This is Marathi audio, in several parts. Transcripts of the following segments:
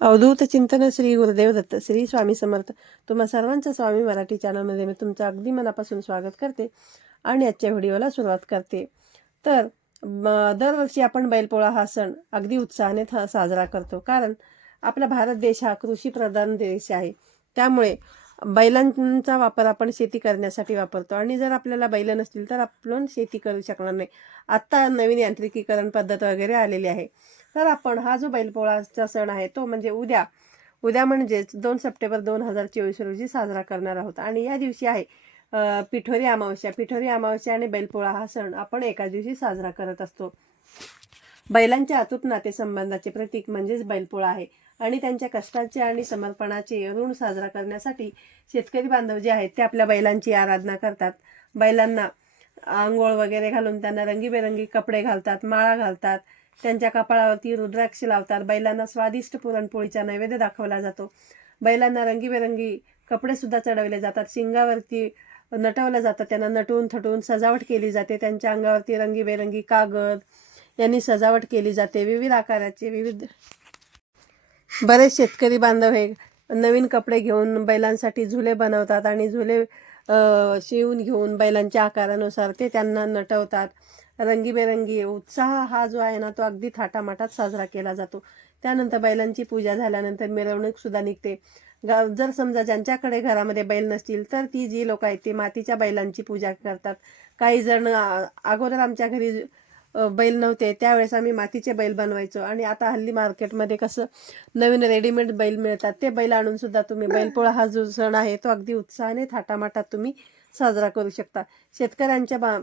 अवधूत चिंतन श्री गुरुदेव दत्त श्री स्वामी समर्थ. तुम्हा सर्वांचं स्वामी मराठी चॅनलमध्ये मी तुमचं अगदी मनापासून स्वागत करते आणि आजच्या व्हिडिओला सुरुवात करते. तर दरवर्षी आपण बैलपोळा हा सण अगदी उत्साहाने थ- साजरा करतो. कारण आपला भारत देश हा कृषीप्रधान देश आहे. त्यामुळे बैलांचा वापर आपण शेती करण्यासाठी वापरतो. आणि जर आपल्याला बैल नसतील तर आपण शेती करू शकणार नाही. आत्ता नवीन यांत्रिकीकरण पद्धत वगैरे आलेली आहे. तर आपण हा जो बैलपोळाचा सण आहे तो म्हणजे उद्या. उद्या म्हणजेच दोन सप्टेंबर दोन हजार चोवीस रोजी साजरा करणार आहोत. आणि या दिवशी आहे पिठोरी अमावस्या. पिठोरी अमावस्या आणि बैलपोळा हा सण आपण एका दिवशी साजरा करत असतो. बैलांच्या अतूट नातेसंबंधाचे प्रतीक म्हणजेच बैलपोळा आहे. आणि त्यांच्या कष्टाचे आणि समर्पणाचे ऋण साजरा करण्यासाठी शेतकरी बांधव जे आहेत ते आपल्या बैलांची आराधना करतात. बैलांना आंघोळ वगैरे घालून त्यांना रंगीबेरंगी कपडे घालतात माळा घालतात. त्यांच्या कपाळावरती रुद्राक्ष लावतात. बैलांना स्वादिष्ट पुरणपोळीचा नैवेद्य दाखवला जातो. बैलांना रंगीबेरंगी कपडे सुद्धा चढवले जातात. शिंगावरती नटवलं जातं. त्यांना नटून थटून सजावट केली जाते. त्यांच्या अंगावरती रंगीबेरंगी कागद यांनी सजावट केली जाते. विविध आकाराचे विविध बरेच शेतकरी बांधव हे नवीन कपडे घेऊन बैलांसाठी झुले बनवतात आणि झुले शिवून घेऊन बैलांच्या आकारानुसार ते त्यांना नटवतात. रंगीबेरंगी उत्साह हा जो आहे ना तो अगदी थाटामाटात साजरा केला जातो. त्यानंतर बैलांची पूजा झाल्यानंतर मिरवणूक सुद्धा निघते. जर समजा ज्यांच्याकडे घरामध्ये बैल नसतील तर ती जी लोक आहेत ती मातीच्या बैलांची पूजा करतात. काही जण अगोदर आमच्या घरी बैल नव्हते. त्यावेळेस आम्ही मातीचे बैल बनवायचो. आणि आता हल्ली मार्केटमध्ये कसं नवीन रेडीमेड बैल मिळतात. ते बैल आणून सुद्धा तुम्ही बैलपोळा हा जो सण आहे तो अगदी उत्साहाने थाटामाटात तुम्ही साजरा करू शकता. शेतकऱ्यांच्या बा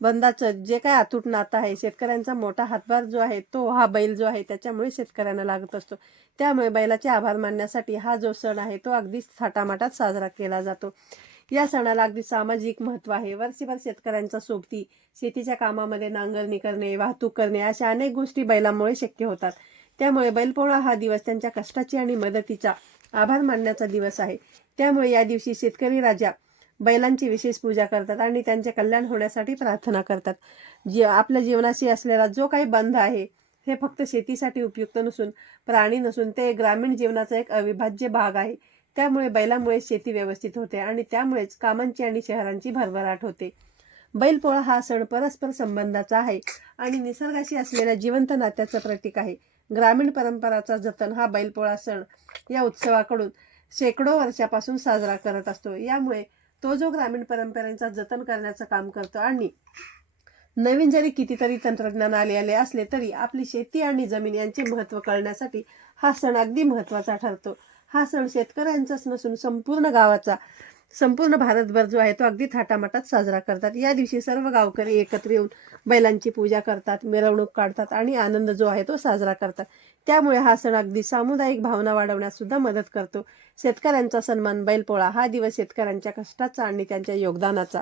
बंदाचं जे काय अतूट नातं आहे शेतकऱ्यांचा मोठा हातभार जो आहे तो हा बैल जो आहे त्याच्यामुळे शेतकऱ्यांना लागत असतो. त्यामुळे बैलाचे आभार मानण्यासाठी हा जो सण आहे तो अगदी थाटामाटात साजरा केला जातो. या सणाला अगदी सामाजिक महत्त्व आहे. वर्षभर शेतकऱ्यांचा सोबती शेतीच्या कामामध्ये नांगरणी करणे वाहतूक करणे अशा अनेक गोष्टी बैलांमुळे शक्य होतात. त्यामुळे बैलपोळा हा दिवस त्यांच्या कष्टाची आणि मदतीचा आभार मानण्याचा दिवस आहे. त्यामुळे या दिवशी शेतकरी राजा बैलांची विशेष पूजा करतात आणि त्यांचे कल्याण होण्यासाठी प्रार्थना करतात. जी आपल्या जीवनाशी असलेला जो काही बंध आहे हे फक्त शेतीसाठी उपयुक्त नसून प्राणी नसून ते ग्रामीण जीवनाचा एक अविभाज्य भाग आहे. त्यामुळे बैलामुळे शेती व्यवस्थित होते आणि त्यामुळेच कामांची आणि शहरांची भरभराट होते. बैलपोळा हा सण परस्पर संबंधाचा आहे आणि निसर्गाशी असलेल्या जिवंत नात्याचं प्रतीक आहे. ग्रामीण परंपराचा जतन हा बैलपोळा सण या उत्सवाकडून शेकडो वर्षापासून साजरा करत असतो. यामुळे तो जो ग्रामीण परंपरांचा जतन करण्याचं काम करतो आणि नवीन जरी कितीतरी तंत्रज्ञान आले आले असले तरी आपली शेती आणि जमीन यांचे महत्त्व कळण्यासाठी हा सण अगदी महत्त्वाचा ठरतो. हा सण शेतकऱ्यांचाच नसून संपूर्ण गावाचा संपूर्ण भारतभर जो आहे तो अगदी थाटामाटात साजरा करतात. या दिवशी सर्व गावकरी एकत्र येऊन बैलांची पूजा करतात मिरवणूक काढतात आणि आनंद जो आहे तो साजरा करतात. त्यामुळे हा सण अगदी सामुदायिक भावना वाढवण्यास सुद्धा मदत करतो. शेतकऱ्यांचा सन्मान बैलपोळा हा दिवस शेतकऱ्यांच्या कष्टाचा आणि त्यांच्या योगदानाचा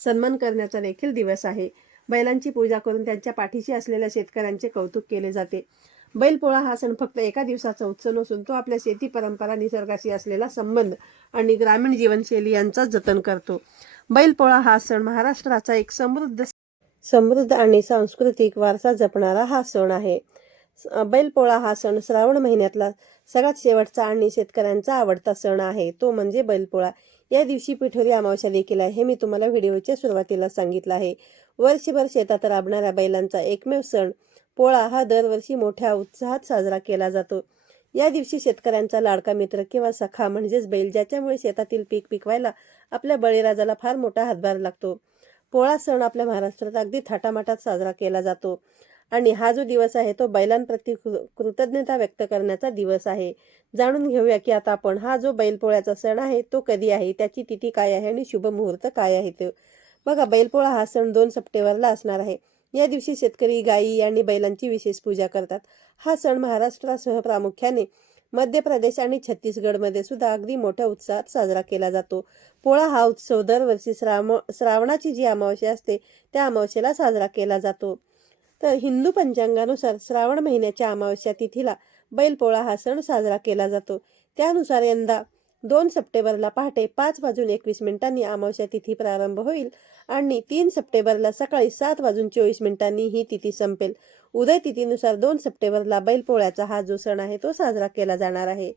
सन्मान करण्याचा देखील दिवस आहे. बैलांची पूजा करून त्यांच्या पाठीशी असलेल्या शेतकऱ्यांचे कौतुक केले जाते. बैलपोळा हा सण फक्त एका दिवसाचा उत्सव नसून तो आपल्या शेती परंपरा निसर्गाशी असलेला संबंध आणि ग्रामीण जीवनशैली यांचा जतन करतो. बैलपोळा हा सण महाराष्ट्राचा एक समृद्ध समृद्ध आणि सांस्कृतिक वारसा जपणारा हा सण आहे. बैलपोळा हा सण श्रावण महिन्यातला सगळ्यात शेवटचा आणि शेतकऱ्यांचा आवडता सण आहे. तो म्हणजे बैलपोळा. या दिवशी पिठोरी अमावस्या देखील आहे. हे मी तुम्हाला व्हिडिओच्या सुरुवातीला सांगितलं आहे. वर्षभर शेतात राबणाऱ्या बैलांचा एकमेव सण पोळा हा दरवर्षी मोठ्या उत्साहात साजरा केला जातो. या दिवशी शेतकऱ्यांचा लाडका मित्र किंवा सखा म्हणजेच बैल ज्याच्यामुळे शेतातील पीक पिकवायला आपल्या बळीराजाला फार मोठा हातभार लागतो. पोळा सण आपल्या महाराष्ट्रात अगदी थाटामाटात साजरा केला जातो आणि हा जो दिवस आहे तो बैलांप्रती कृ- कृतज्ञता व्यक्त करण्याचा दिवस आहे. जाणून घेऊया की आता आपण हा जो बैलपोळ्याचा सण आहे तो कधी आहे त्याची तिथी काय आहे आणि शुभ मुहूर्त काय आहे ते बघा बैलपोळा हा सण दोन सप्टेंबरला असणार आहे. या दिवशी शेतकरी गायी आणि बैलांची विशेष पूजा करतात. हा सण महाराष्ट्रासह प्रामुख्याने मध्य प्रदेश आणि छत्तीसगडमध्ये सुद्धा अगदी मोठ्या उत्साहात साजरा केला जातो. पोळा हा उत्सव दरवर्षी श्राव श्रावणाची जी अमावस्या असते त्या अमावस्येला साजरा केला जातो. तर हिंदू पंचांगानुसार श्रावण महिन्याच्या अमावस्या तिथीला बैलपोळा हा सण साजरा केला जातो. त्यानुसार यंदा दोन सप्टेंबरला पहाटे पाच वाजून एकवीस मिनिटांनी अमावस्या तिथी प्रारंभ होईल आणि तीन सप्टेंबरला सकाळी सात वाजून चोवीस मिनिटांनी ही तिथी संपेल. उदय तिथीनुसार दोन सप्टेंबरला बैलपोळ्याचा हा जो सण आहे तो साजरा केला जाणार आहे.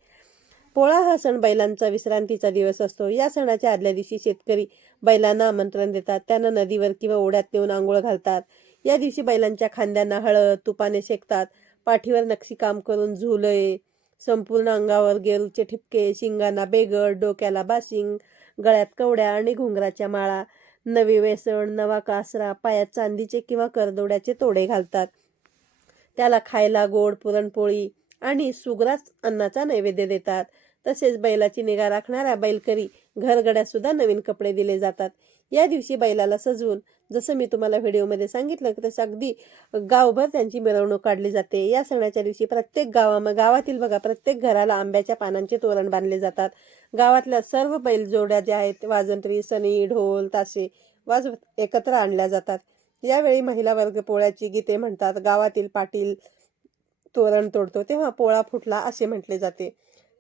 पोळा हा सण बैलांचा विश्रांतीचा दिवस असतो. या सणाच्या आदल्या दिवशी शेतकरी बैलांना आमंत्रण देतात. त्यांना नदीवर किंवा ओढ्यात नेऊन आंघोळ घालतात. या दिवशी बैलांच्या खांद्यांना हळद तुपाने शेकतात. पाठीवर नक्षीकाम करून झुलय. संपूर्ण अंगावर गेरूचे ठिपके शिंगांना बेगड डोक्याला बाशिंग गळ्यात कवड्या आणि घुंगराच्या माळा नवी वेसण नवा कासरा पायात चांदीचे किंवा करदोड्याचे तोडे घालतात. त्याला खायला गोड पुरणपोळी आणि सुग्रास अन्नाचा नैवेद्य देतात. तसेच बैलाची निगा राखणाऱ्या बैलकरी घरगड्या सुद्धा नवीन कपडे दिले जातात. या दिवशी बैलाला सजवून जसं मी तुम्हाला व्हिडिओमध्ये सांगितलं तसं अगदी गावभर त्यांची मिरवणूक काढली जाते. या सणाच्या दिवशी प्रत्येक गावा गावातील बघा प्रत्येक घराला आंब्याच्या पानांचे तोरण बांधले जातात. गावातल्या सर्व बैलजोड्या ज्या आहेत वाजंत्री सनी ढोल ताशे वाज एकत्र आणल्या जातात. यावेळी महिला वर्ग पोळ्याची गीते म्हणतात. गावातील पाटील तोरण तोडतो तेव्हा पोळा फुटला असे म्हटले जाते.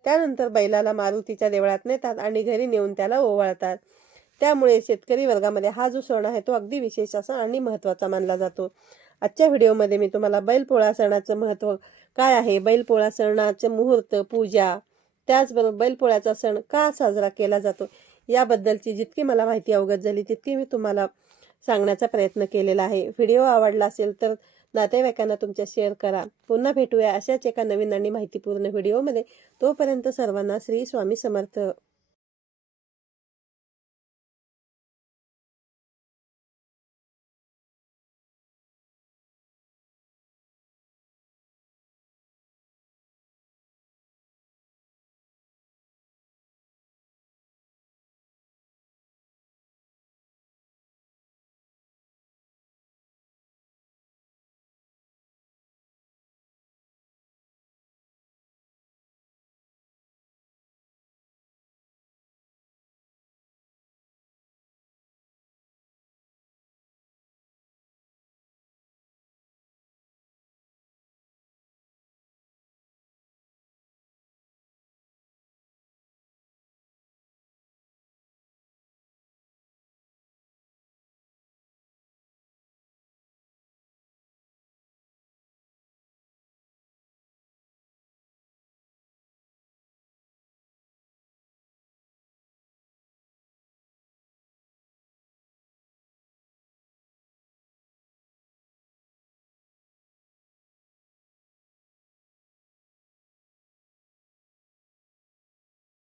त्यानंतर बैलाला मारुतीच्या देवळात नेतात आणि घरी नेऊन त्याला ओवाळतात. त्यामुळे शेतकरी वर्गामध्ये हा जो सण आहे तो अगदी विशेष असा आणि महत्त्वाचा मानला जातो. आजच्या व्हिडिओमध्ये मी तुम्हाला बैलपोळा सणाचं महत्त्व काय आहे? बैलपोळा सणाचं मुहूर्त पूजा त्याचबरोबर बैलपोळ्याचा सण का साजरा केला जातो? याबद्दलची जितकी मला माहिती अवगत झाली तितकी मी तुम्हाला सांगण्याचा प्रयत्न केलेला आहे. व्हिडिओ आवडला असेल तर नातेवाईकांना तुमच्या शेअर करा. पुन्हा भेटूया अशाच एका नवीन आणि माहितीपूर्ण व्हिडिओमध्ये. तोपर्यंत सर्वांना श्री स्वामी समर्थ.